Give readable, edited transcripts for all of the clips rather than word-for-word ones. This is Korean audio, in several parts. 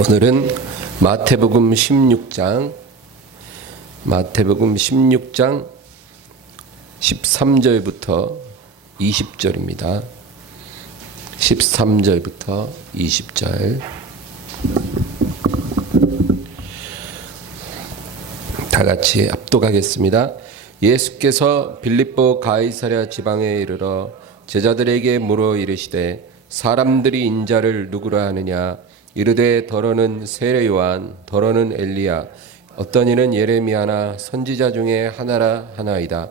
오늘은 마태복음 16장 13절부터 20절입니다. 13절부터 20절 다 같이 합독하겠습니다. 예수께서 빌립보 가이사랴 지방에 이르러 제자들에게 물어 이르시되 사람들이 인자를 누구라 하느냐? 이르되 더러는 세례 요한, 더러는 엘리야, 어떤 이는 예레미야나 선지자 중에 하나라 하나이다.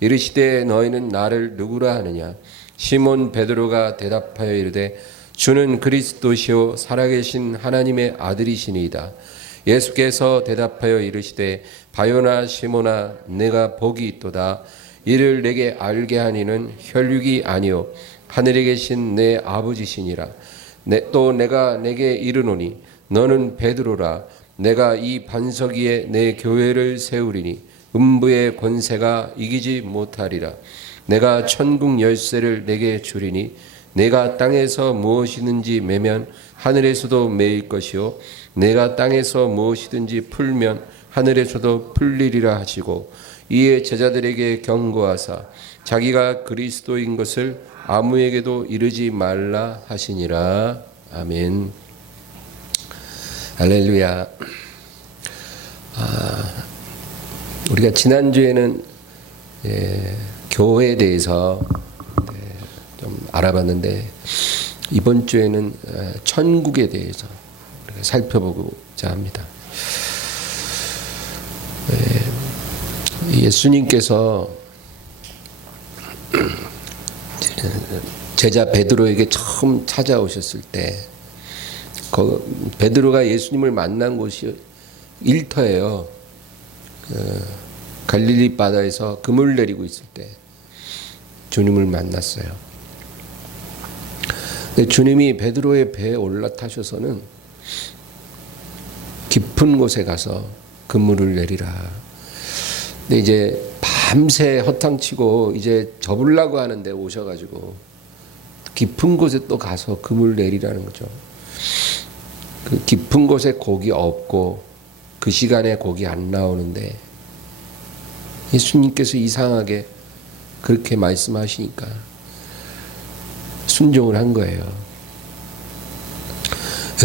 이르시되 너희는 나를 누구라 하느냐? 시몬 베드로가 대답하여 이르되 주는 그리스도시요 살아계신 하나님의 아들이시니이다. 예수께서 대답하여 이르시되 바요나 시몬아, 내가 복이 있도다. 이를 내게 알게 하니는 혈육이 아니요 하늘에 계신 내 아버지시니라. 또 내가 내게 이르노니 너는 베드로라. 내가 이 반석 위에 내 교회를 세우리니 음부의 권세가 이기지 못하리라. 내가 천국 열쇠를 내게 주리니 내가 땅에서 무엇이든지 매면 하늘에서도 매일 것이요 내가 땅에서 무엇이든지 풀면 하늘에서도 풀리리라 하시고, 이에 제자들에게 경고하사 자기가 그리스도인 것을 아무에게도 이르지 말라 하시니라. 아멘. 할렐루야. 우리가 지난주에는 교회에 대해서 좀 알아봤는데, 이번 주에는 천국에 대해서 살펴보고자 합니다. 예수님께서 제자 베드로에게 처음 찾아오셨을 때 베드로가 예수님을 만난 곳이 일터예요. 갈릴리 바다에서 그물 내리고 있을 때 주님을 만났어요. 근데 주님이 베드로의 배에 올라타셔서는 깊은 곳에 가서 그물을 내리라. 근데 이제 밤새 허탕치고 이제 접으려고 하는데 오셔가지고 깊은 곳에 또 가서 그물 내리라는 거죠. 그 깊은 곳에 고기 없고 그 시간에 고기 안 나오는데 예수님께서 이상하게 그렇게 말씀하시니까 순종을 한 거예요.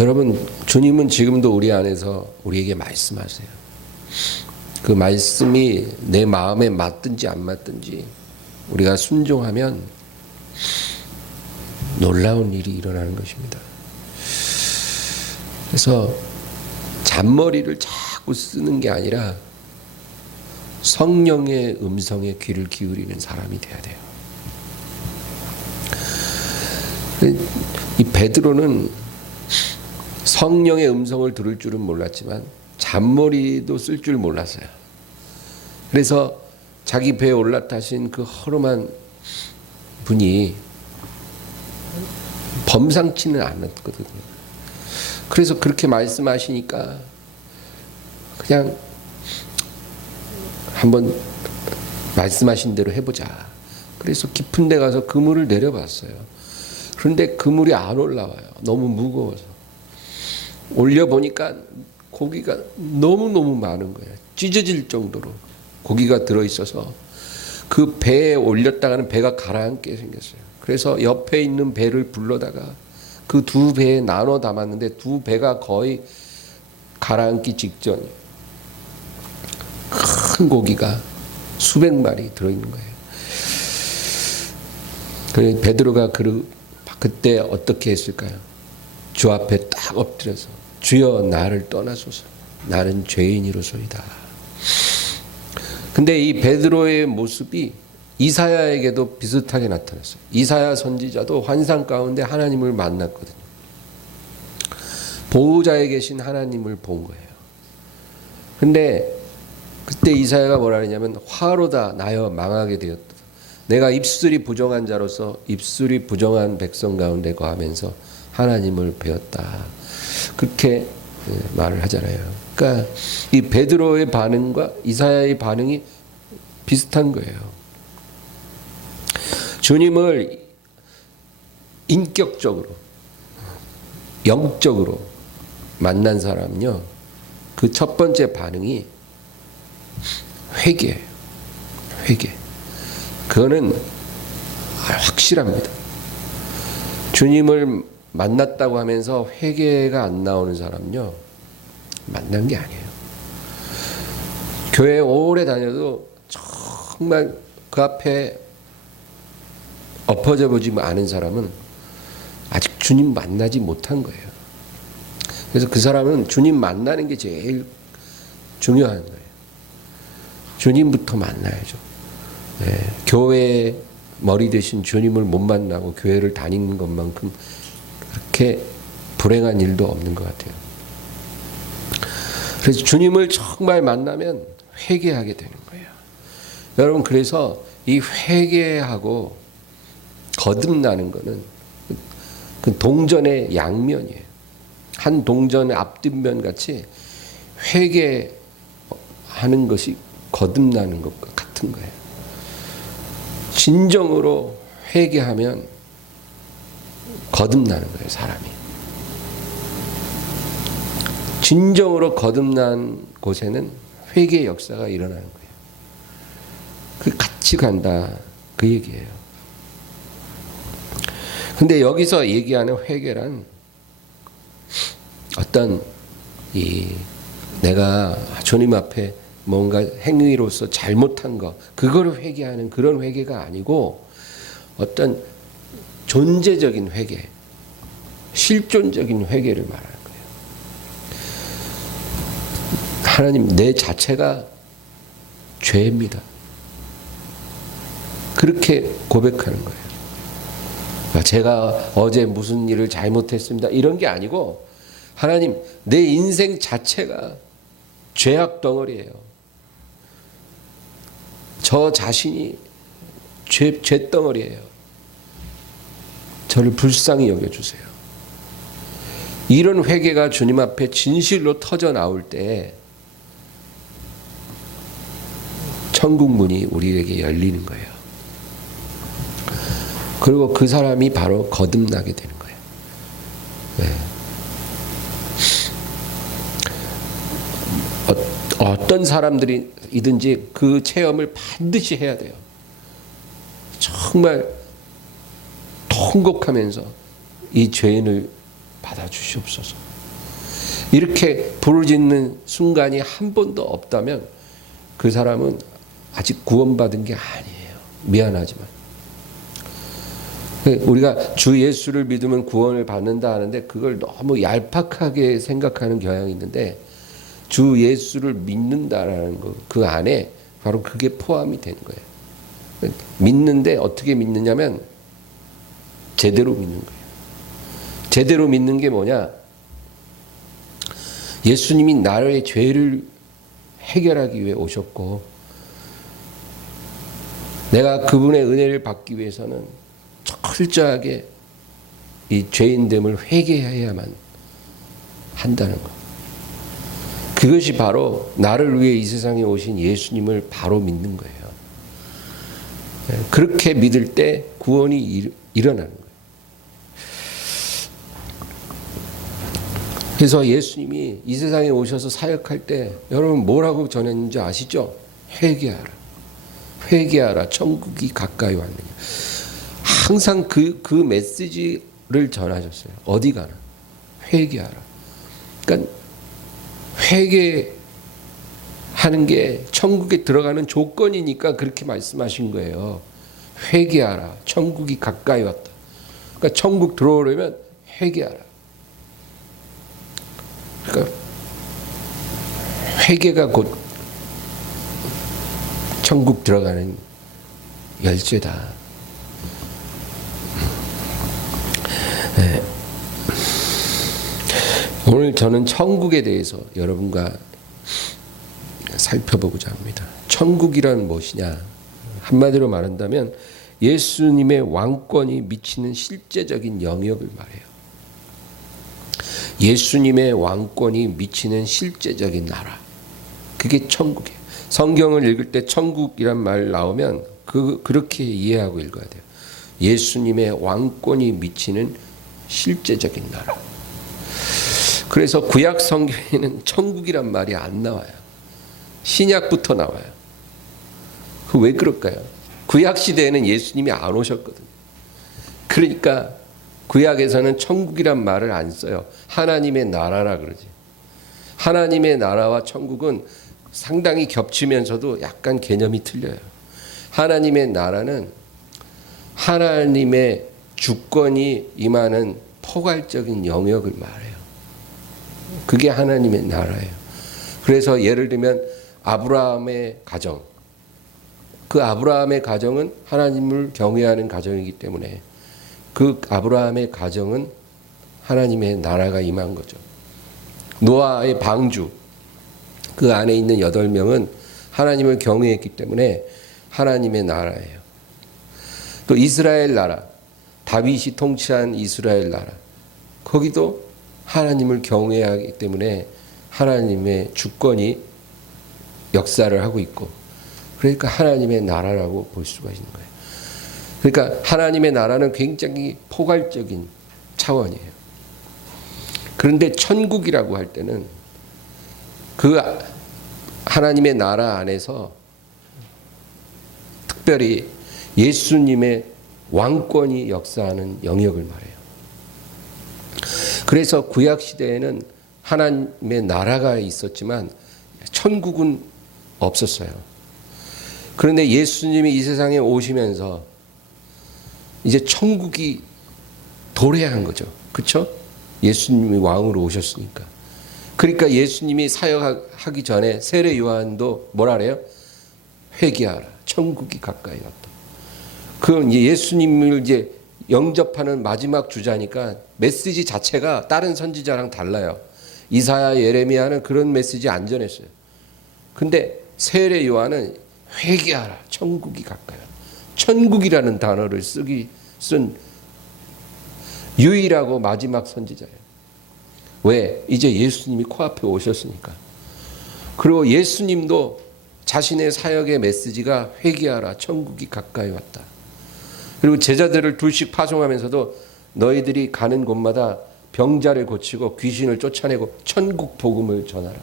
여러분, 주님은 지금도 우리 안에서 우리에게 말씀하세요. 그 말씀이 내 마음에 맞든지 안 맞든지 우리가 순종하면 놀라운 일이 일어나는 것입니다. 그래서 잔머리를 자꾸 쓰는 게 아니라 성령의 음성에 귀를 기울이는 사람이 돼야 돼요. 이 베드로는 성령의 음성을 들을 줄은 몰랐지만 잔머리도 쓸 줄 몰랐어요. 그래서 자기 배에 올라타신 그 허름한 분이 범상치는 않았거든요. 그래서 그렇게 말씀하시니까 그냥 한번 말씀하신 대로 해보자. 그래서 깊은 데 가서 그물을 내려봤어요. 그런데 그물이 안 올라와요. 너무 무거워서. 올려보니까 고기가 너무너무 많은 거예요. 찢어질 정도로 고기가 들어있어서 그 배에 올렸다가는 배가 가라앉게 생겼어요. 그래서 옆에 있는 배를 불러다가 그 두 배에 나눠 담았는데 두 배가 거의 가라앉기 직전이에요. 큰 고기가 수백 마리 들어있는 거예요. 그래서 베드로가 그때 어떻게 했을까요? 주 앞에 딱 엎드려서 주여 나를 떠나소서, 나는 죄인이로소이다. 근데 이 베드로의 모습이 이사야에게도 비슷하게 나타났어요. 이사야 선지자도 환상 가운데 하나님을 만났거든요. 보호자에 계신 하나님을 본 거예요. 근데 그때 이사야가 뭐라 그러냐면 화로다 나여 망하게 되었다. 내가 입술이 부정한 자로서 입술이 부정한 백성 가운데 거하면서 하나님을 배웠다. 그렇게 말을 하잖아요. 그러니까 이 베드로의 반응과 이사야의 반응이 비슷한 거예요. 주님을 인격적으로, 영적으로 만난 사람은요, 그 첫 번째 반응이 회개예요. 회개. 그거는 확실합니다. 주님을 만났다고 하면서 회개가 안 나오는 사람은요, 만난 게 아니에요. 교회 오래 다녀도 정말 그 앞에 엎어져 보지 않은 사람은 아직 주님 만나지 못한 거예요. 그래서 그 사람은 주님 만나는 게 제일 중요한 거예요. 주님부터 만나야죠. 네, 교회의 머리 대신 주님을 못 만나고 교회를 다니는 것만큼 그렇게 불행한 일도 없는 것 같아요. 그래서 주님을 정말 만나면 회개하게 되는 거예요. 여러분, 그래서 이 회개하고 거듭나는 거는 그 동전의 양면이에요. 한 동전의 앞뒷면 같이 회개하는 것이 거듭나는 것과 같은 거예요. 진정으로 회개하면 거듭나는 거예요, 사람이. 진정으로 거듭난 곳에는 회개의 역사가 일어나는 거예요. 그 같이 간다, 그 얘기예요. 근데 여기서 얘기하는 회개란 어떤 내가 주님 앞에 뭔가 행위로서 잘못한 거, 그거를 회개하는 그런 회개가 아니고 어떤 존재적인 회개, 실존적인 회개를 말하는 거예요. 하나님, 내 자체가 죄입니다. 그렇게 고백하는 거예요. 제가 어제 무슨 일을 잘못했습니다, 이런 게 아니고 하나님, 내 인생 자체가 죄악 덩어리예요. 저 자신이 죄덩어리예요. 저를 불쌍히 여겨주세요. 이런 회개가 주님 앞에 진실로 터져 나올 때 천국 문이 우리에게 열리는 거예요. 그리고 그 사람이 바로 거듭나게 되는 거예요. 네. 어떤 사람들이든지 그 체험을 반드시 해야 돼요. 정말 통곡하면서 이 죄인을 받아주시옵소서. 이렇게 부르짖는 순간이 한 번도 없다면 그 사람은 아직 구원받은 게 아니에요. 미안하지만. 우리가 주 예수를 믿으면 구원을 받는다 하는데 그걸 너무 얄팍하게 생각하는 경향이 있는데, 주 예수를 믿는다라는 거, 그 안에 바로 그게 포함이 되는 거예요. 믿는데 어떻게 믿느냐면 제대로 믿는 거예요. 제대로 믿는 게 뭐냐? 예수님이 나의 죄를 해결하기 위해 오셨고, 내가 그분의 은혜를 받기 위해서는 철저하게 이 죄인됨을 회개해야만 한다는 것. 그것이 바로 나를 위해 이 세상에 오신 예수님을 바로 믿는 거예요. 그렇게 믿을 때 구원이 일어나는 거예요. 그래서 예수님이 이 세상에 오셔서 사역할 때 여러분 뭐라고 전했는지 아시죠? 회개하라. 회개하라. 천국이 가까이 왔느냐. 항상 그 메시지를 전하셨어요. 어디 가나. 회개하라. 그러니까 회개하는 게 천국에 들어가는 조건이니까 그렇게 말씀하신 거예요. 회개하라. 천국이 가까이 왔다. 그러니까 천국 들어오려면 회개하라. 그러니까 회개가 곧 천국 들어가는 열쇠다. 네. 오늘 저는 천국에 대해서 여러분과 살펴보고자 합니다. 천국이란 무엇이냐? 한마디로 말한다면 예수님의 왕권이 미치는 실제적인 영역을 말해요. 예수님의 왕권이 미치는 실제적인 나라. 그게 천국이에요. 성경을 읽을 때 천국이란 말 나오면 그렇게 이해하고 읽어야 돼요. 예수님의 왕권이 미치는 실제적인 나라. 그래서 구약 성경에는 천국이란 말이 안 나와요. 신약부터 나와요. 그 왜 그럴까요? 구약 시대에는 예수님이 안 오셨거든요. 그러니까 구약에서는 천국이란 말을 안 써요. 하나님의 나라라 그러지. 하나님의 나라와 천국은 상당히 겹치면서도 약간 개념이 틀려요. 하나님의 나라는 하나님의 주권이 임하는 포괄적인 영역을 말해요. 그게 하나님의 나라예요. 그래서 예를 들면 아브라함의 가정, 그 아브라함의 가정은 하나님을 경외하는 가정이기 때문에 그 아브라함의 가정은 하나님의 나라가 임한 거죠. 노아의 방주, 그 안에 있는 8명은 하나님을 경외했기 때문에 하나님의 나라예요. 또 이스라엘 나라, 다윗이 통치한 이스라엘 나라, 거기도 하나님을 경외하기 때문에 하나님의 주권이 역사를 하고 있고, 그러니까 하나님의 나라라고 볼 수가 있는 거예요. 그러니까 하나님의 나라는 굉장히 포괄적인 차원이에요. 그런데 천국이라고 할 때는 그 하나님의 나라 안에서 특별히 예수님의 왕권이 역사하는 영역을 말해요. 그래서 구약 시대에는 하나님의 나라가 있었지만 천국은 없었어요. 그런데 예수님이 이 세상에 오시면서 이제 천국이 도래한 거죠. 그렇죠? 예수님이 왕으로 오셨으니까. 그러니까 예수님이 사역하기 전에 세례 요한도 뭐라 그래요? 회개하라. 천국이 가까이 왔다. 그 예수님을 이제 영접하는 마지막 주자니까 메시지 자체가 다른 선지자랑 달라요. 이사야, 예레미야는 그런 메시지 안 전했어요. 근데 세례 요한은 회개하라. 천국이 가까이 왔다. 천국이라는 단어를 쓴 유일하고 마지막 선지자예요. 왜? 이제 예수님이 코앞에 오셨으니까. 그리고 예수님도 자신의 사역의 메시지가 회개하라. 천국이 가까이 왔다. 그리고 제자들을 둘씩 파송하면서도 너희들이 가는 곳마다 병자를 고치고 귀신을 쫓아내고 천국 복음을 전하라.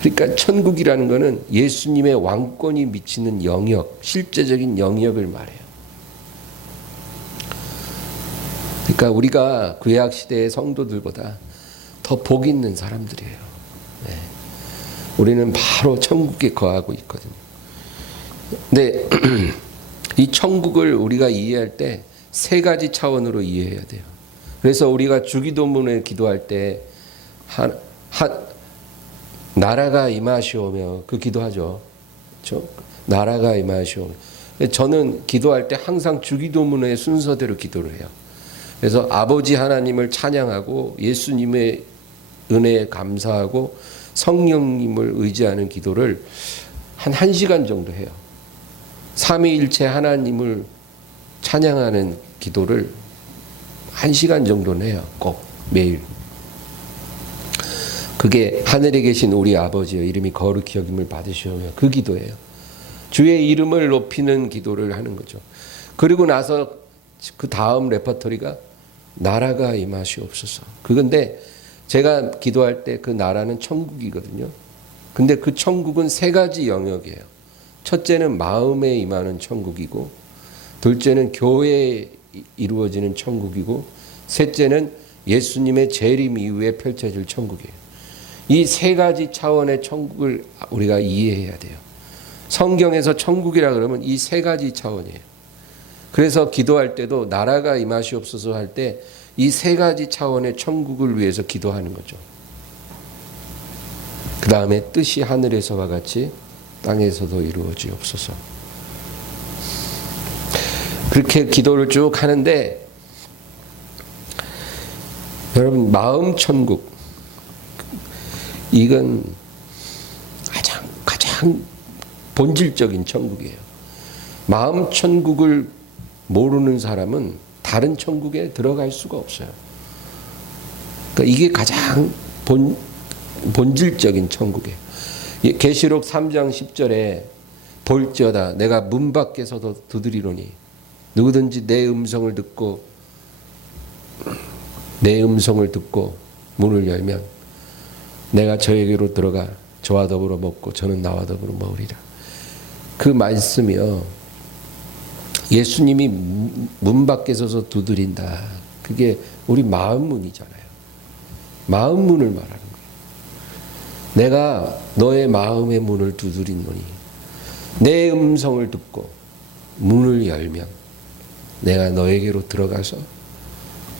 그러니까 천국이라는 것은 예수님의 왕권이 미치는 영역, 실제적인 영역을 말해요. 그러니까 우리가 구약 시대의 성도들보다 더 복 있는 사람들이에요. 네. 우리는 바로 천국에 거하고 있거든요. 근데 이 천국을 우리가 이해할 때 세 가지 차원으로 이해해야 돼요. 그래서 우리가 주기도문을 기도할 때 나라가 임하시오며 그 기도하죠. 그렇죠? 나라가 임하시오며. 저는 기도할 때 항상 주기도문의 순서대로 기도를 해요. 그래서 아버지 하나님을 찬양하고 예수님의 은혜에 감사하고 성령님을 의지하는 기도를 한 1시간 정도 해요. 삼위일체 하나님을 찬양하는 기도를 1시간 정도는 해요. 꼭 매일. 그게 하늘에 계신 우리 아버지여 이름이 거룩히 여김을 받으시오며 그 기도예요. 주의 이름을 높이는 기도를 하는 거죠. 그리고 나서 그 다음 레퍼토리가 나라가 임하시옵소서. 그건데 제가 기도할 때 그 나라는 천국이거든요. 근데 그 천국은 세 가지 영역이에요. 첫째는 마음에 임하는 천국이고, 둘째는 교회에 이루어지는 천국이고, 셋째는 예수님의 재림 이후에 펼쳐질 천국이에요. 이 세 가지 차원의 천국을 우리가 이해해야 돼요. 성경에서 천국이라 그러면 이 세 가지 차원이에요. 그래서 기도할 때도 나라가 임하시옵소서 할 때 이 세 가지 차원의 천국을 위해서 기도하는 거죠. 그 다음에 뜻이 하늘에서와 같이 땅에서도 이루어지옵소서. 그렇게 기도를 쭉 하는데 여러분 마음 천국 이건 가장 본질적인 천국이에요. 마음 천국을 모르는 사람은 다른 천국에 들어갈 수가 없어요. 그러니까 이게 가장 본질적인 천국이에요. 계시록 3장 10절에 볼지어다 내가 문 밖에서도 두드리노니 누구든지 내 음성을 듣고 문을 열면 내가 저에게로 들어가 저와 더불어 먹고 저는 나와 더불어 먹으리라. 그 말씀이요, 예수님이 문 밖에 서서 두드린다. 그게 우리 마음 문이잖아요. 마음 문을 말하는 거예요. 내가 너의 마음의 문을 두드리노니 내 음성을 듣고 문을 열면 내가 너에게로 들어가서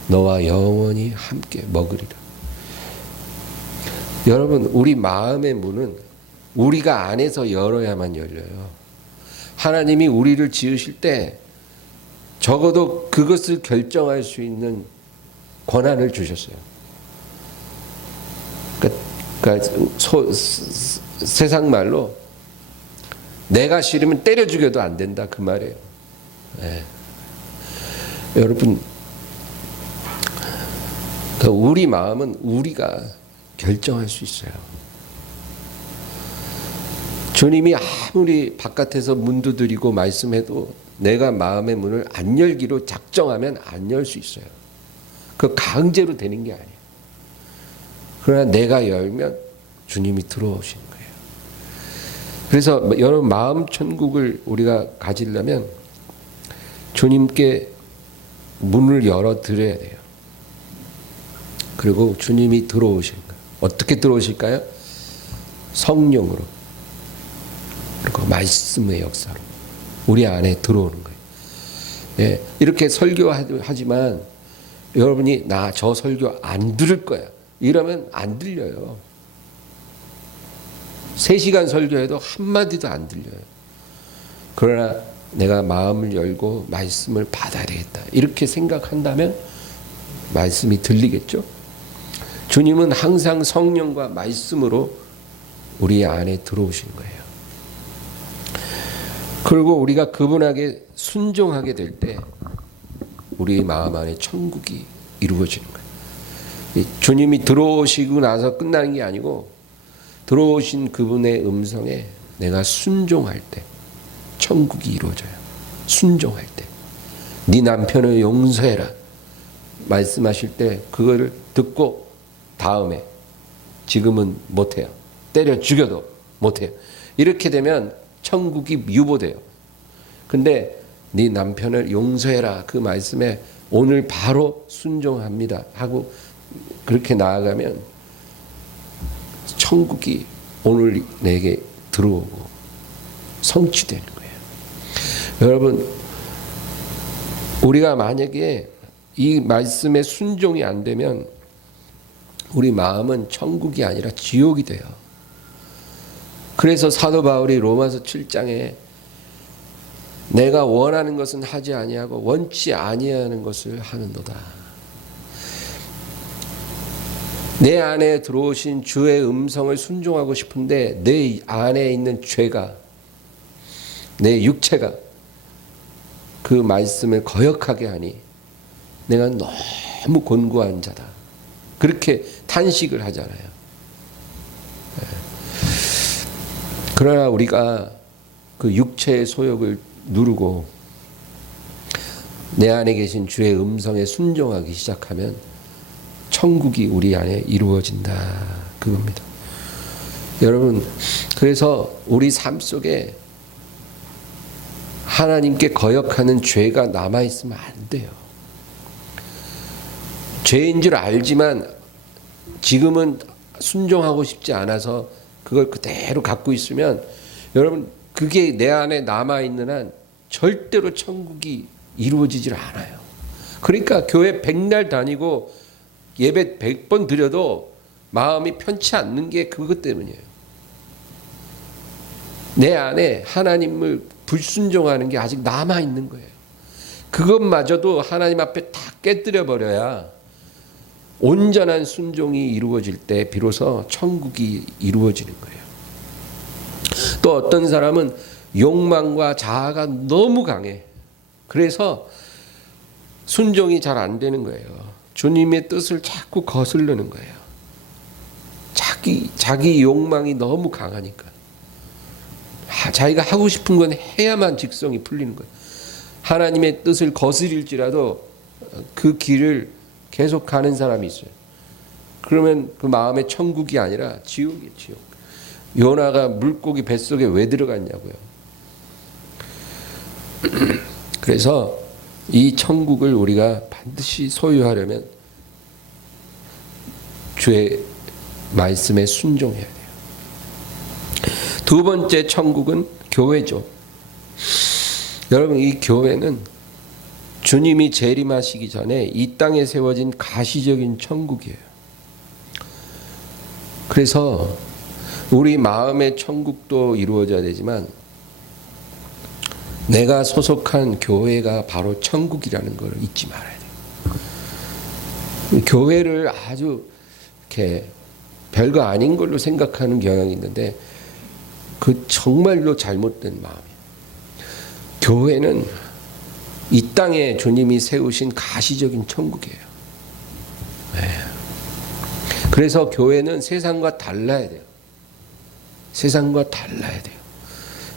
너와 영원히 함께 먹으리라. 여러분, 우리 마음의 문은 우리가 안에서 열어야만 열려요. 하나님이 우리를 지으실 때 적어도 그것을 결정할 수 있는 권한을 주셨어요. 그러니까 세상 말로 내가 싫으면 때려 죽여도 안 된다, 그 말이에요. 네. 여러분, 우리 마음은 우리가 결정할 수 있어요. 주님이 아무리 바깥에서 문 두드리고 말씀해도 내가 마음의 문을 안 열기로 작정하면 안 열 수 있어요. 그 강제로 되는 게 아니에요. 그러나 내가 열면 주님이 들어오시는 거예요. 그래서 여러분, 마음 천국을 우리가 가지려면 주님께 문을 열어 드려야 돼요. 그리고 주님이 들어오시는 거예요. 어떻게 들어오실까요? 성령으로, 그리고 말씀의 역사로 우리 안에 들어오는 거예요. 예, 이렇게 설교하지만 여러분이 나 저 설교 안 들을 거야 이러면 안 들려요. 3시간 설교해도 한마디도 안 들려요. 그러나 내가 마음을 열고 말씀을 받아야 되겠다 이렇게 생각한다면 말씀이 들리겠죠. 주님은 항상 성령과 말씀으로 우리 안에 들어오시는 거예요. 그리고 우리가 그분에게 순종하게 될 때 우리 마음 안에 천국이 이루어지는 거예요. 주님이 들어오시고 나서 끝나는 게 아니고 들어오신 그분의 음성에 내가 순종할 때 천국이 이루어져요. 순종할 때. 네 남편을 용서해라 말씀하실 때 그거를 듣고 다음에 지금은 못해요. 때려 죽여도 못해요. 이렇게 되면 천국이 유보돼요. 근데 네 남편을 용서해라 그 말씀에 오늘 바로 순종합니다 하고 그렇게 나아가면 천국이 오늘 내게 들어오고 성취되는 거예요. 여러분, 우리가 만약에 이 말씀에 순종이 안 되면 우리 마음은 천국이 아니라 지옥이 돼요. 그래서 사도 바울이 로마서 7장에 내가 원하는 것은 하지 아니하고 원치 아니하는 것을 하는도다. 내 안에 들어오신 주의 음성을 순종하고 싶은데 내 안에 있는 죄가, 내 육체가 그 말씀을 거역하게 하니 내가 너무 곤고한 자다. 그렇게 탄식을 하잖아요. 그러나 우리가 그 육체의 소욕을 누르고 내 안에 계신 주의 음성에 순종하기 시작하면 천국이 우리 안에 이루어진다. 그겁니다. 여러분, 그래서 우리 삶 속에 하나님께 거역하는 죄가 남아있으면 안 돼요. 죄인 줄 알지만 지금은 순종하고 싶지 않아서 그걸 그대로 갖고 있으면 여러분 그게 내 안에 남아있는 한 절대로 천국이 이루어지질 않아요. 그러니까 교회 100날 다니고 예배 100번 드려도 마음이 편치 않는 게 그것 때문이에요. 내 안에 하나님을 불순종하는 게 아직 남아있는 거예요. 그것마저도 하나님 앞에 다 깨뜨려 버려야 온전한 순종이 이루어질 때 비로소 천국이 이루어지는 거예요. 또 어떤 사람은 욕망과 자아가 너무 강해. 그래서 순종이 잘 안 되는 거예요. 주님의 뜻을 자꾸 거스르는 거예요. 자기 욕망이 너무 강하니까. 자기가 하고 싶은 건 해야만 직성이 풀리는 거예요. 하나님의 뜻을 거스릴지라도 그 길을 계속 가는 사람이 있어요. 그러면 그 마음의 천국이 아니라 지옥이에요, 지옥. 요나가 물고기 뱃속에 왜 들어갔냐고요. 그래서 이 천국을 우리가 반드시 소유하려면 주의 말씀에 순종해야 돼요. 두 번째 천국은 교회죠. 여러분, 이 교회는 주님이 재림하시기 전에 이 땅에 세워진 가시적인 천국이에요. 그래서 우리 마음의 천국도 이루어져야 되지만 내가 소속한 교회가 바로 천국이라는 걸 잊지 말아야 돼요. 교회를 아주 이렇게 별거 아닌 걸로 생각하는 경향이 있는데 그 정말로 잘못된 마음이에요. 교회는 이 땅에 주님이 세우신 가시적인 천국이에요. 네. 그래서 교회는 세상과 달라야 돼요. 세상과 달라야 돼요.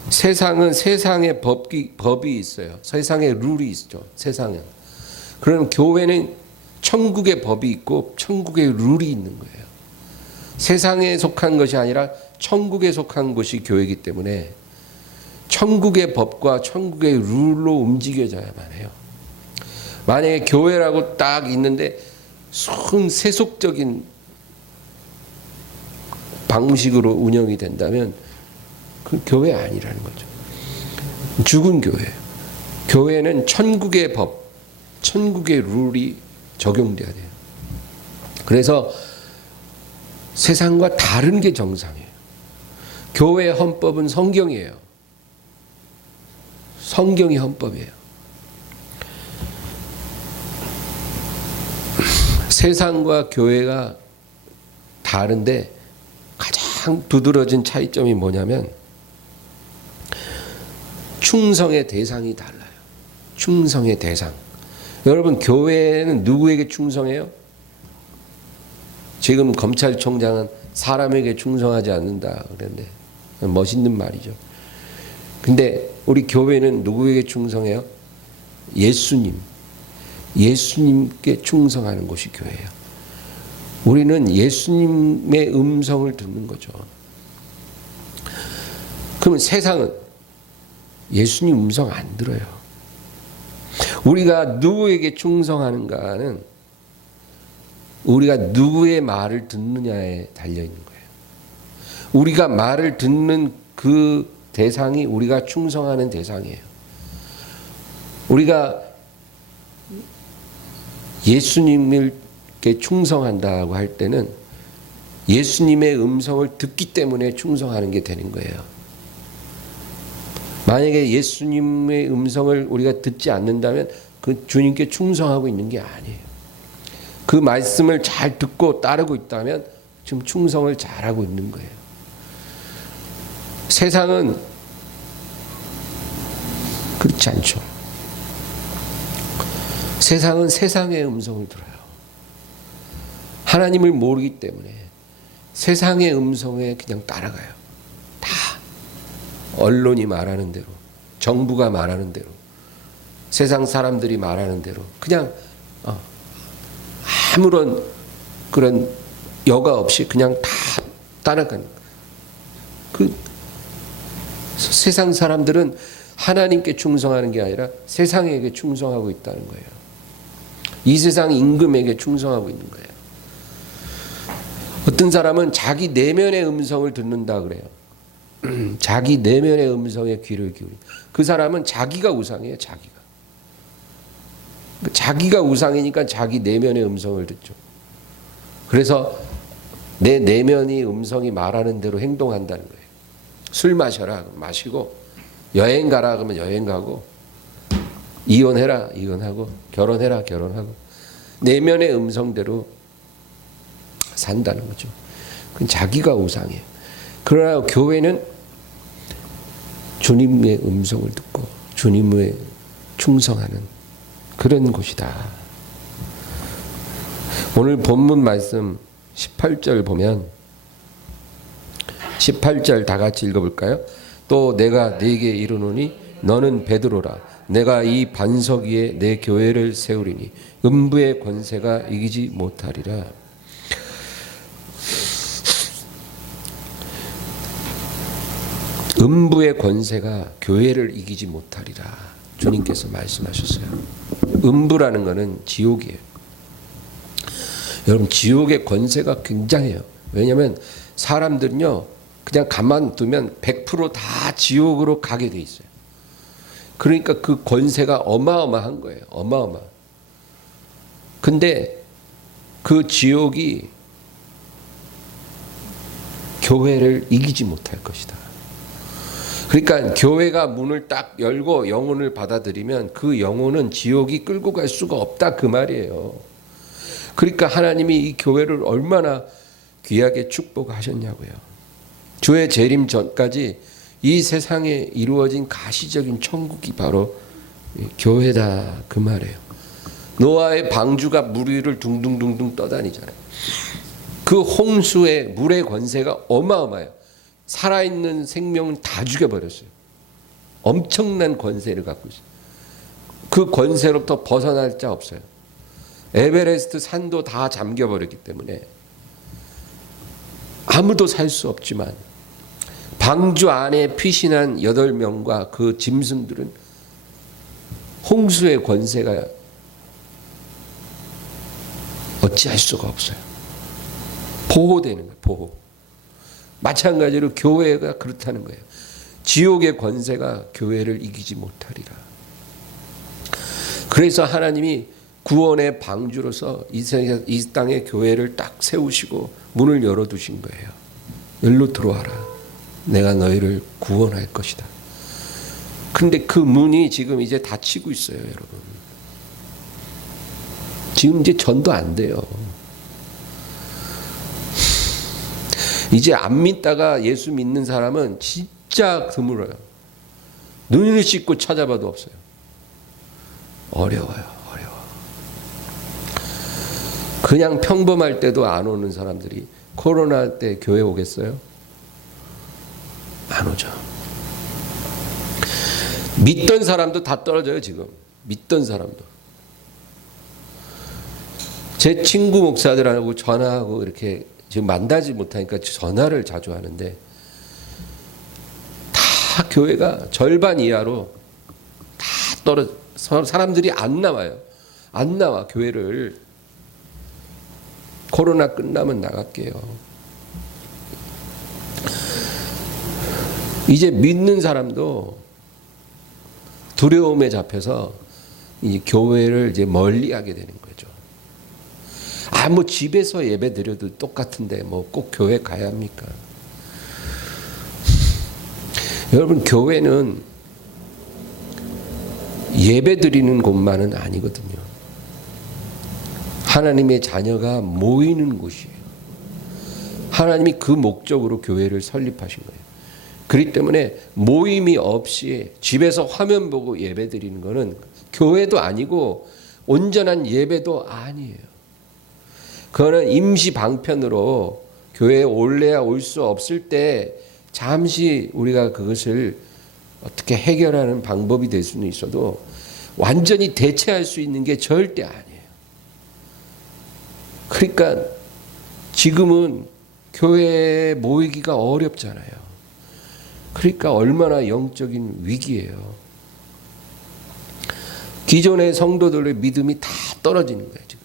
세상은 세상의 법이 있어요. 세상의 룰이 있죠. 세상은. 그럼 교회는 천국의 법이 있고 천국의 룰이 있는 거예요. 세상에 속한 것이 아니라 천국에 속한 것이 교회이기 때문에 천국의 법과 천국의 룰로 움직여져야만 해요. 만약에 교회라고 딱 있는데 세속적인 방식으로 운영이 된다면 그 교회 아니라는 거죠. 죽은 교회예요. 교회는 천국의 법, 천국의 룰이 적용돼야 돼요. 그래서 세상과 다른 게 정상이에요. 교회 헌법은 성경이에요. 성경이 헌법이에요. 세상과 교회가 다른데 가장 두드러진 차이점이 뭐냐면 충성의 대상이 달라요. 충성의 대상. 여러분, 교회는 누구에게 충성해요? 지금 검찰총장은 사람에게 충성하지 않는다 그랬는데 멋있는 말이죠. 근데 우리 교회는 누구에게 충성해요? 예수님. 예수님께 충성하는 곳이 교회예요. 우리는 예수님의 음성을 듣는 거죠. 그러면 세상은 예수님 음성 안 들어요. 우리가 누구에게 충성하는가는 우리가 누구의 말을 듣느냐에 달려있는 거예요. 우리가 말을 듣는 그 대상이 우리가 충성하는 대상이에요. 우리가 예수님께 충성한다고 할 때는 예수님의 음성을 듣기 때문에 충성하는 게 되는 거예요. 만약에 예수님의 음성을 우리가 듣지 않는다면 그 주님께 충성하고 있는 게 아니에요. 그 말씀을 잘 듣고 따르고 있다면 지금 충성을 잘하고 있는 거예요. 세상은 그렇지 않죠. 세상은 세상의 음성을 들어요. 하나님을 모르기 때문에 세상의 음성에 그냥 따라가요. 다 언론이 말하는 대로, 정부가 말하는 대로, 세상 사람들이 말하는 대로 그냥 아무런 그런 여과 없이 그냥 다 따라가는 거예요. 그 세상 사람들은 하나님께 충성하는 게 아니라 세상에게 충성하고 있다는 거예요. 이 세상 임금에게 충성하고 있는 거예요. 어떤 사람은 자기 내면의 음성을 듣는다 그래요. 자기 내면의 음성에 귀를 기울이. 그 사람은 자기가 우상이에요. 자기가 우상이니까 자기 내면의 음성을 듣죠. 그래서 내 내면이 음성이 말하는 대로 행동한다는 거예요. 술 마셔라 마시고, 여행 가라 그러면 여행 가고, 이혼해라 이혼하고, 결혼해라 결혼하고, 내면의 음성대로 산다는 거죠. 그건 자기가 우상이에요. 그러나 교회는 주님의 음성을 듣고 주님의 충성하는 그런 곳이다. 오늘 본문 말씀 18절 보면, 18절 다 같이 읽어볼까요? 또 내가 네게 이르노니 너는 베드로라. 내가 이 반석 위에 내 교회를 세우리니 음부의 권세가 이기지 못하리라. 음부의 권세가 교회를 이기지 못하리라 주님께서 말씀하셨어요. 음부라는 것은 지옥이에요. 여러분, 지옥의 권세가 굉장해요. 왜냐하면 사람들은요 그냥 가만두면 100% 다 지옥으로 가게 돼 있어요. 그러니까 그 권세가 어마어마한 거예요. 어마어마. 근데 그 지옥이 교회를 이기지 못할 것이다. 그러니까 교회가 문을 딱 열고 영혼을 받아들이면 그 영혼은 지옥이 끌고 갈 수가 없다 그 말이에요. 그러니까 하나님이 이 교회를 얼마나 귀하게 축복하셨냐고요. 주의 재림 전까지 이 세상에 이루어진 가시적인 천국이 바로 교회다 그 말이에요. 노아의 방주가 물 위를 둥둥둥둥 떠다니잖아요. 그 홍수의 물의 권세가 어마어마해요. 살아있는 생명은 다 죽여버렸어요. 엄청난 권세를 갖고 있어요. 그 권세로부터 벗어날 자 없어요. 에베레스트 산도 다 잠겨버렸기 때문에 아무도 살 수 없지만 방주 안에 피신한 8명과 그 짐승들은 홍수의 권세가 어찌할 수가 없어요. 보호되는 거예요. 보호. 마찬가지로 교회가 그렇다는 거예요. 지옥의 권세가 교회를 이기지 못하리라. 그래서 하나님이 구원의 방주로서 이 땅에 교회를 딱 세우시고 문을 열어두신 거예요. 일로 들어와라. 내가 너희를 구원할 것이다. 근데 그 문이 지금 이제 닫히고 있어요, 여러분. 지금 이제 전도 안 돼요. 이제 안 믿다가 예수 믿는 사람은 진짜 드물어요. 눈을 씻고 찾아봐도 없어요. 어려워요. 어려워. 그냥 평범할 때도 안 오는 사람들이 코로나 때 교회 오겠어요? 안 오죠. 믿던 사람도 다 떨어져요, 지금. 믿던 사람도. 제 친구 목사들하고 전화하고 이렇게 지금 만나지 못하니까 전화를 자주 하는데 다 교회가 절반 이하로 다 떨어져. 사람들이 안 나와요. 안 나와, 교회를. 코로나 끝나면 나갈게요. 이제 믿는 사람도 두려움에 잡혀서 이 교회를 이제 멀리하게 되는 거죠. 뭐 집에서 예배 드려도 똑같은데 뭐 꼭 교회 가야 합니까? 여러분, 교회는 예배 드리는 곳만은 아니거든요. 하나님의 자녀가 모이는 곳이에요. 하나님이 그 목적으로 교회를 설립하신 거예요. 그렇기 때문에 모임이 없이 집에서 화면 보고 예배 드리는 것은 교회도 아니고 온전한 예배도 아니에요. 그거는 임시 방편으로 교회에 올래야 올 수 없을 때 잠시 우리가 그것을 어떻게 해결하는 방법이 될 수는 있어도 완전히 대체할 수 있는 게 절대 아니에요. 그러니까 지금은 교회에 모이기가 어렵잖아요. 그러니까 얼마나 영적인 위기예요. 기존의 성도들의 믿음이 다 떨어지는 거예요, 지금.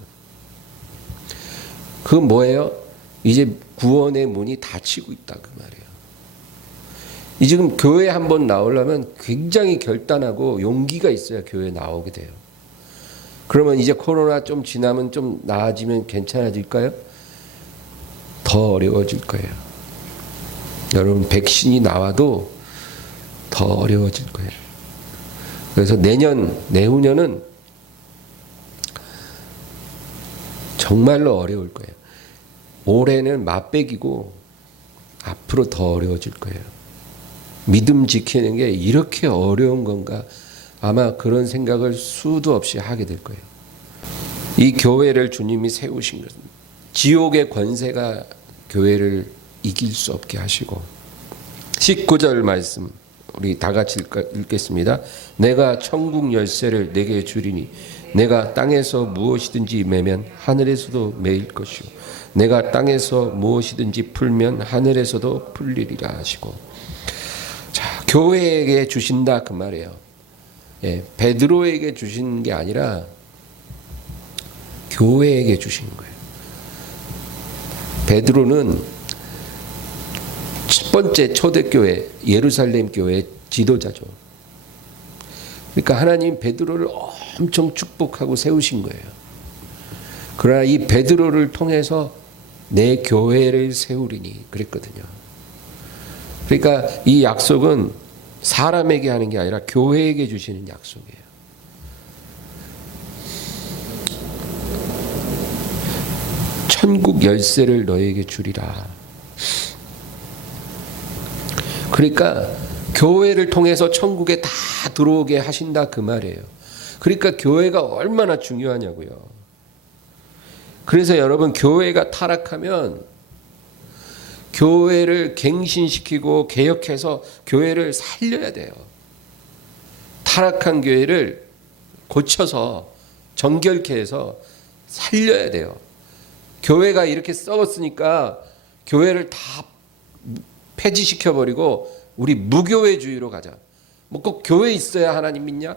그 뭐예요? 이제 구원의 문이 닫히고 있다 그 말이에요. 이 지금 교회 한번 나오려면 굉장히 결단하고 용기가 있어야 교회에 나오게 돼요. 그러면 이제 코로나 좀 지나면 좀 나아지면 괜찮아질까요? 더 어려워질 거예요. 여러분, 백신이 나와도 더 어려워질 거예요. 그래서 내후년은 정말로 어려울 거예요. 올해는 맛배기고 앞으로 더 어려워질 거예요. 믿음 지키는 게 이렇게 어려운 건가? 아마 그런 생각을 수도 없이 하게 될 거예요. 이 교회를 주님이 세우신 것은 지옥의 권세가 교회를 이길 수 없게 하시고, 19절 말씀 우리 다 같이 읽겠습니다. 내가 천국 열쇠를 내게 주리니 내가 땅에서 무엇이든지 매면 하늘에서도 매일 것이요 내가 땅에서 무엇이든지 풀면 하늘에서도 풀리리라 하시고. 자, 교회에게 주신다 그 말이에요. 예, 베드로에게 주신 게 아니라 교회에게 주신 거예요. 베드로는 첫 번째 초대교회 예루살렘 교회의 지도자죠. 그러니까 하나님 베드로를 엄청 축복하고 세우신 거예요. 그러나 이 베드로를 통해서 내 교회를 세우리니 그랬거든요. 그러니까 이 약속은 사람에게 하는 게 아니라 교회에게 주시는 약속이에요. 천국 열쇠를 너에게 주리라. 그러니까 교회를 통해서 천국에 다 들어오게 하신다 그 말이에요. 그러니까 교회가 얼마나 중요하냐고요. 그래서 여러분 교회가 타락하면 교회를 갱신시키고 개혁해서 교회를 살려야 돼요. 타락한 교회를 고쳐서 정결케 해서 살려야 돼요. 교회가 이렇게 썩었으니까 교회를 다 폐지시켜버리고 우리 무교회주의로 가자. 뭐 꼭 교회 있어야 하나님 믿냐?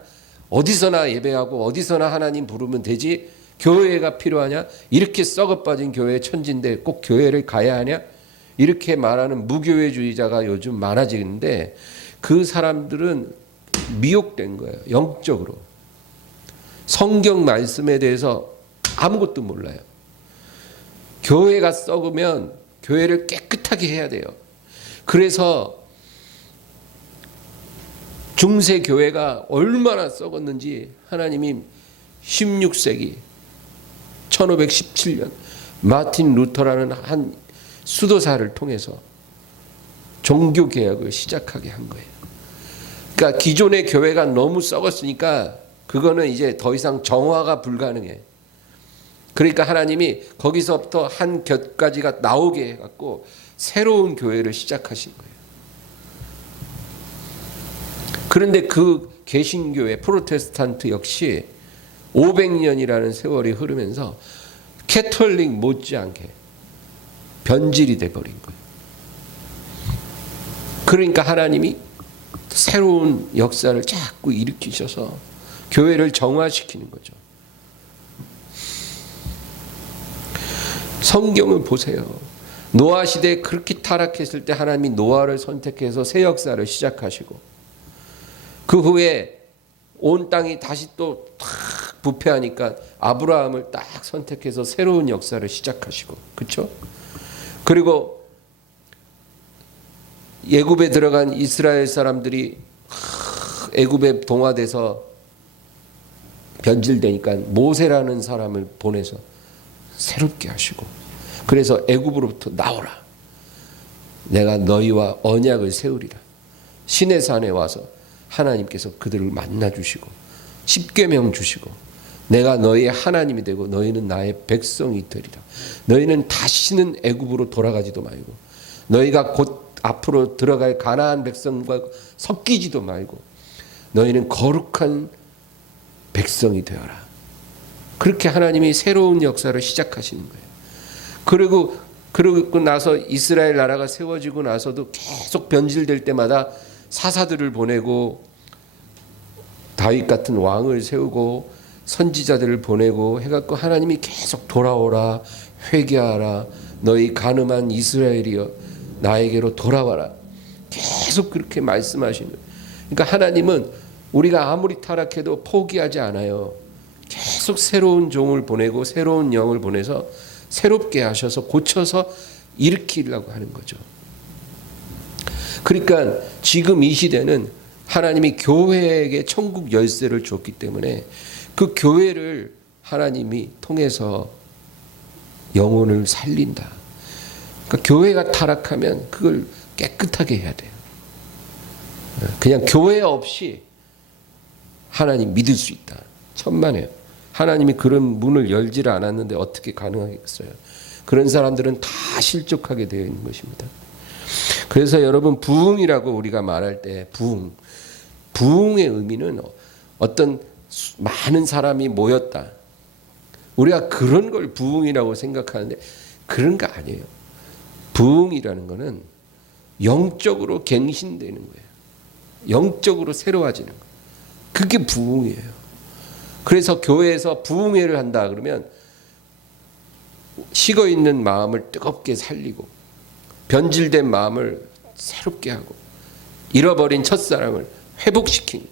어디서나 예배하고 어디서나 하나님 부르면 되지? 교회가 필요하냐? 이렇게 썩어빠진 교회 천지인데 꼭 교회를 가야 하냐? 이렇게 말하는 무교회주의자가 요즘 많아지는데 그 사람들은 미혹된 거예요. 영적으로. 성경 말씀에 대해서 아무것도 몰라요. 교회가 썩으면 교회를 깨끗하게 해야 돼요. 그래서 중세 교회가 얼마나 썩었는지 하나님이 16세기 1517년 마틴 루터라는 한 수도사를 통해서 종교개혁을 시작하게 한 거예요. 그러니까 기존의 교회가 너무 썩었으니까 그거는 이제 더 이상 정화가 불가능해. 그러니까 하나님이 거기서부터 한 곁가지가 나오게 해갖고 새로운 교회를 시작하신 거예요. 그런데 그 개신교회 프로테스탄트 역시 500년이라는 세월이 흐르면서 캐톨릭 못지않게 변질이 돼버린 거예요. 그러니까 하나님이 새로운 역사를 자꾸 일으키셔서 교회를 정화시키는 거죠. 성경을 보세요. 노아 시대에 그렇게 타락했을 때 하나님이 노아를 선택해서 새 역사를 시작하시고 그 후에 온 땅이 다시 또 탁 부패하니까 아브라함을 딱 선택해서 새로운 역사를 시작하시고 그렇죠? 그리고 애굽에 들어간 이스라엘 사람들이 애굽에 동화돼서 변질되니까 모세라는 사람을 보내서 새롭게 하시고 그래서 애굽으로부터 나오라. 내가 너희와 언약을 세우리라. 시내산에 와서 하나님께서 그들을 만나주시고 십계명 주시고 내가 너희의 하나님이 되고 너희는 나의 백성이 되리라. 너희는 다시는 애굽으로 돌아가지도 말고 너희가 곧 앞으로 들어갈 가나안 백성과 섞이지도 말고 너희는 거룩한 백성이 되어라. 그렇게 하나님이 새로운 역사를 시작하시는 거예요. 그러고 나서 이스라엘 나라가 세워지고 나서도 계속 변질될 때마다 사사들을 보내고 다윗 같은 왕을 세우고 선지자들을 보내고 해갖고 하나님이 계속 돌아오라 회개하라 너희 간음한 이스라엘이여 나에게로 돌아와라 계속 그렇게 말씀하시는 거예요. 그러니까 하나님은 우리가 아무리 타락해도 포기하지 않아요. 계속 새로운 종을 보내고 새로운 영을 보내서 새롭게 하셔서 고쳐서 일으키려고 하는 거죠. 그러니까 지금 이 시대는 하나님이 교회에게 천국 열쇠를 줬기 때문에 그 교회를 하나님이 통해서 영혼을 살린다. 그러니까 교회가 타락하면 그걸 깨끗하게 해야 돼요. 그냥 교회 없이 하나님 믿을 수 있다. 천만에요. 하나님이 그런 문을 열지를 않았는데 어떻게 가능하겠어요? 그런 사람들은 다 실족하게 되어 있는 것입니다. 그래서 여러분 부흥이라고 우리가 말할 때 부흥의 의미는 어떤 많은 사람이 모였다. 우리가 그런 걸 부흥이라고 생각하는데 그런 거 아니에요. 부흥이라는 거는 영적으로 갱신되는 거예요. 영적으로 새로워지는 거예요. 그게 부흥이에요. 그래서 교회에서 부흥회를 한다 그러면 식어있는 마음을 뜨겁게 살리고 변질된 마음을 새롭게 하고 잃어버린 첫사랑을 회복시키는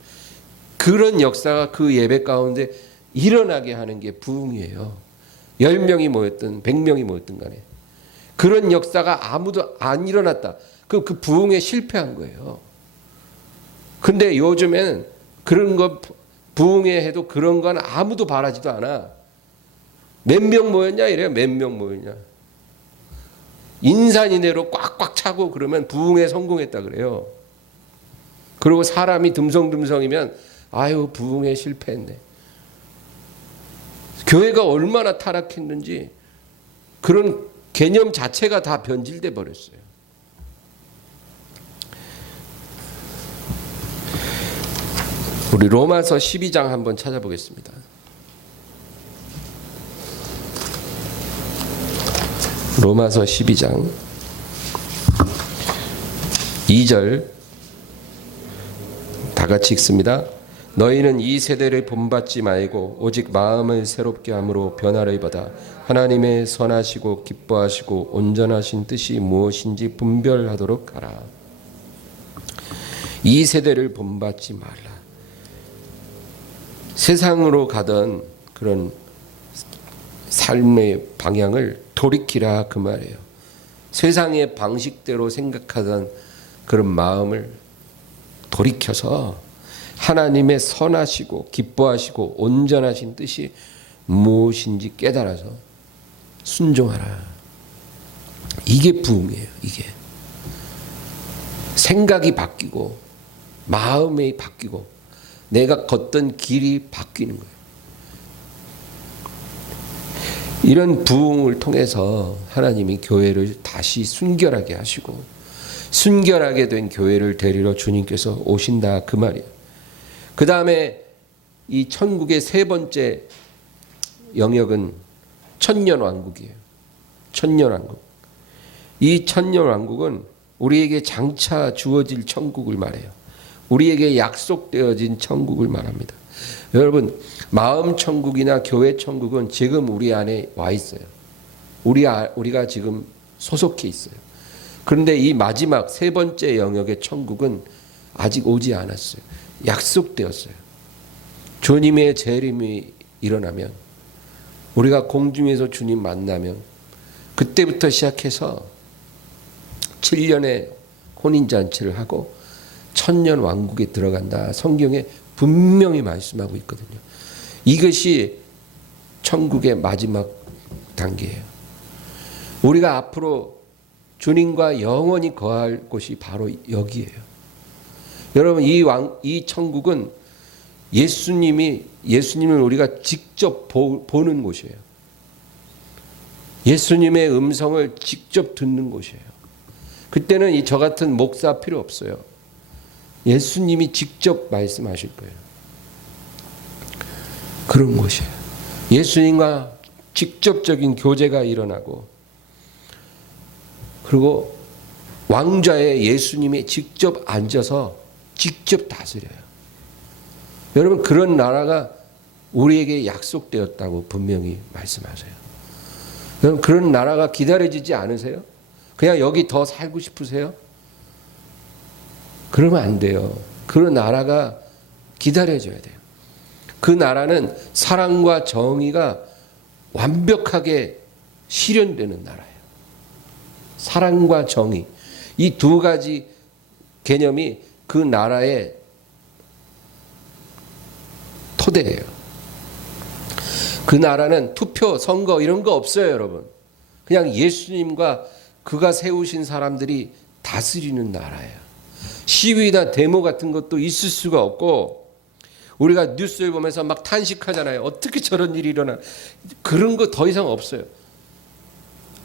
그런 역사가 그 예배 가운데 일어나게 하는 게 부흥이에요. 10명이 모였든 100명이 모였든 간에 그런 역사가 아무도 안 일어났다. 그 부흥에 실패한 거예요. 근데 요즘엔 그런 거 부흥회 해도 그런 건 아무도 바라지도 않아. 몇 명 모였냐 이래요. 몇 명 모였냐. 인산인해로 꽉꽉 차고 그러면 부흥회 성공했다 그래요. 그리고 사람이 듬성듬성이면 아유 부흥회 실패했네. 교회가 얼마나 타락했는지 그런 개념 자체가 다 변질돼 버렸어요. 우리 로마서 12장 한번 찾아보겠습니다. 로마서 12장 2절 다 같이 읽습니다. 너희는 이 세대를 본받지 말고 오직 마음을 새롭게 함으로 변화를 받아 하나님의 선하시고 기뻐하시고 온전하신 뜻이 무엇인지 분별하도록 하라. 이 세대를 본받지 말라. 세상으로 가던 그런 삶의 방향을 돌이키라 그 말이에요. 세상의 방식대로 생각하던 그런 마음을 돌이켜서 하나님의 선하시고 기뻐하시고 온전하신 뜻이 무엇인지 깨달아서 순종하라. 이게 부흥이에요. 이게 생각이 바뀌고 마음이 바뀌고 내가 걷던 길이 바뀌는 거예요. 이런 부흥을 통해서 하나님이 교회를 다시 순결하게 하시고 순결하게 된 교회를 데리러 주님께서 오신다 그 말이에요. 그 다음에 이 천국의 세 번째 영역은 천년왕국이에요. 천년왕국. 이 천년왕국은 우리에게 장차 주어질 천국을 말해요. 우리에게 약속되어진 천국을 말합니다. 여러분 마음 천국이나 교회 천국은 지금 우리 안에 와 있어요. 우리가 지금 소속해 있어요. 그런데 이 마지막 세 번째 영역의 천국은 아직 오지 않았어요. 약속되었어요. 주님의 재림이 일어나면 우리가 공중에서 주님 만나면 그때부터 시작해서 7년의 혼인잔치를 하고 천년 왕국에 들어간다. 성경에 분명히 말씀하고 있거든요. 이것이 천국의 마지막 단계예요. 우리가 앞으로 주님과 영원히 거할 곳이 바로 여기예요. 여러분 이 천국은 예수님을 우리가 직접 보는 곳이에요. 예수님의 음성을 직접 듣는 곳이에요. 그때는 저 같은 목사 필요 없어요. 예수님이 직접 말씀하실 거예요. 그런 곳이에요. 예수님과 직접적인 교제가 일어나고 그리고 왕좌에 예수님이 직접 앉아서 직접 다스려요. 여러분 그런 나라가 우리에게 약속되었다고 분명히 말씀하세요. 여러분 그런 나라가 기다려지지 않으세요? 그냥 여기 더 살고 싶으세요? 그러면 안 돼요. 그런 나라가 기다려져야 돼요. 그 나라는 사랑과 정의가 완벽하게 실현되는 나라예요. 사랑과 정의. 이 두 가지 개념이 그 나라의 토대예요. 그 나라는 투표, 선거 이런 거 없어요, 여러분. 그냥 예수님과 그가 세우신 사람들이 다스리는 나라예요. 시위나 데모 같은 것도 있을 수가 없고 우리가 뉴스를 보면서 막 탄식하잖아요. 어떻게 저런 일이 일어나. 그런 거 더 이상 없어요.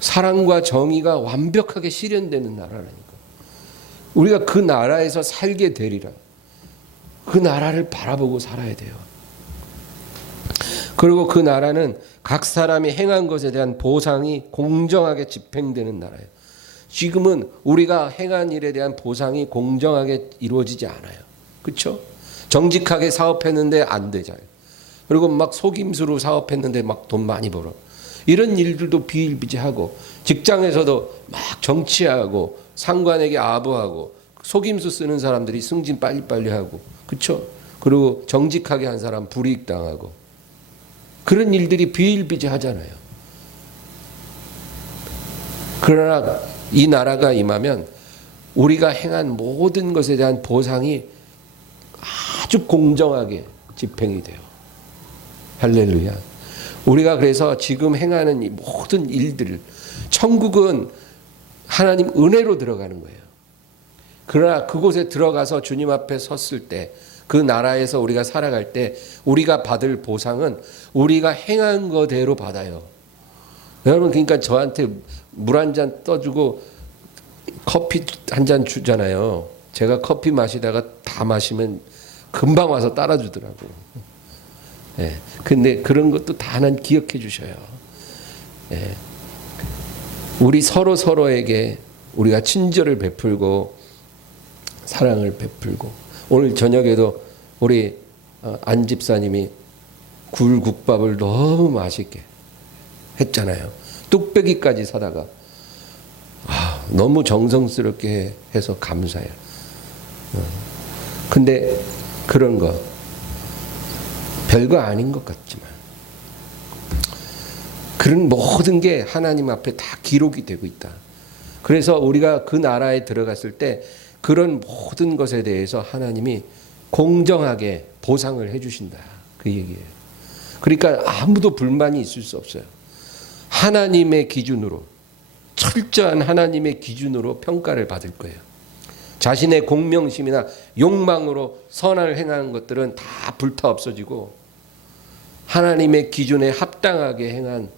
사랑과 정의가 완벽하게 실현되는 나라라니까. 우리가 그 나라에서 살게 되리라. 그 나라를 바라보고 살아야 돼요. 그리고 그 나라는 각 사람이 행한 것에 대한 보상이 공정하게 집행되는 나라예요. 지금은 우리가 행한 일에 대한 보상이 공정하게 이루어지지 않아요. 그렇죠? 정직하게 사업했는데 안 되잖아요. 그리고 막 속임수로 사업했는데 막 돈 많이 벌어. 이런 일들도 비일비재하고, 직장에서도 막 정치하고 상관에게 아부하고 속임수 쓰는 사람들이 승진 빨리빨리 하고, 그렇죠? 그리고 정직하게 한 사람 불이익 당하고, 그런 일들이 비일비재하잖아요. 그러나 이 나라가 임하면 우리가 행한 모든 것에 대한 보상이 아주 공정하게 집행이 돼요. 할렐루야. 우리가 그래서 지금 행하는 이 모든 일들, 천국은 하나님 은혜로 들어가는 거예요. 그러나 그곳에 들어가서 주님 앞에 섰을 때, 그 나라에서 우리가 살아갈 때 우리가 받을 보상은 우리가 행한 거대로 받아요. 여러분, 그러니까 저한테 물 한 잔 떠주고 커피 한 잔 주잖아요. 제가 커피 마시다가 다 마시면 금방 와서 따라주더라고요. 예. 근데 그런 것도 다 하나님 기억해 주셔요. 예. 우리 서로에게 우리가 친절을 베풀고 사랑을 베풀고, 오늘 저녁에도 우리 안 집사님이 굴국밥을 너무 맛있게 했잖아요. 뚝배기까지 사다가 너무 정성스럽게 해서 감사해요. 근데 그런 거 별거 아닌 것 같지만 그런 모든 게 하나님 앞에 다 기록이 되고 있다. 그래서 우리가 그 나라에 들어갔을 때 그런 모든 것에 대해서 하나님이 공정하게 보상을 해주신다. 그 얘기예요. 그러니까 아무도 불만이 있을 수 없어요. 하나님의 기준으로, 철저한 하나님의 기준으로 평가를 받을 거예요. 자신의 공명심이나 욕망으로 선을 행하는 것들은 다 불타 없어지고, 하나님의 기준에 합당하게 행한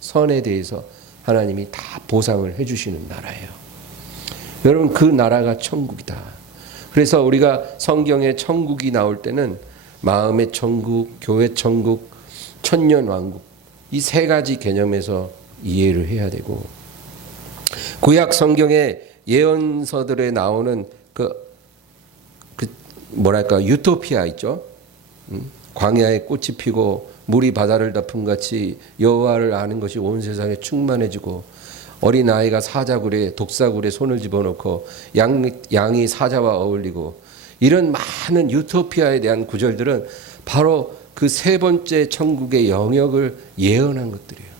선에 대해서 하나님이 다 보상을 해주시는 나라예요. 여러분, 그 나라가 천국이다. 그래서 우리가 성경에 천국이 나올 때는 마음의 천국, 교회 천국, 천년 왕국, 이 세 가지 개념에서 이해를 해야 되고, 구약 성경의 예언서들에 나오는 유토피아 있죠. 광야에 꽃이 피고 물이 바다를 덮은 같이 여호와를 아는 것이 온 세상에 충만해지고, 어린 아이가 사자굴에 독사굴에 손을 집어넣고 양이 사자와 어울리고, 이런 많은 유토피아에 대한 구절들은 바로 그 세 번째 천국의 영역을 예언한 것들이에요.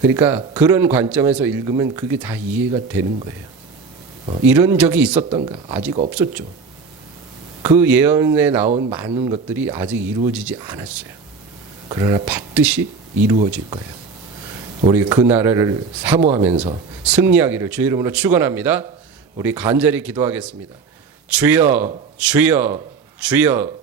그러니까 그런 관점에서 읽으면 그게 다 이해가 되는 거예요. 이런 적이 있었던가? 아직 없었죠. 그 예언에 나온 많은 것들이 아직 이루어지지 않았어요. 그러나 반드시 이루어질 거예요. 우리 그 나라를 사모하면서 승리하기를 주의 이름으로 축원합니다. 우리 간절히 기도하겠습니다. 주여, 주여, 주여.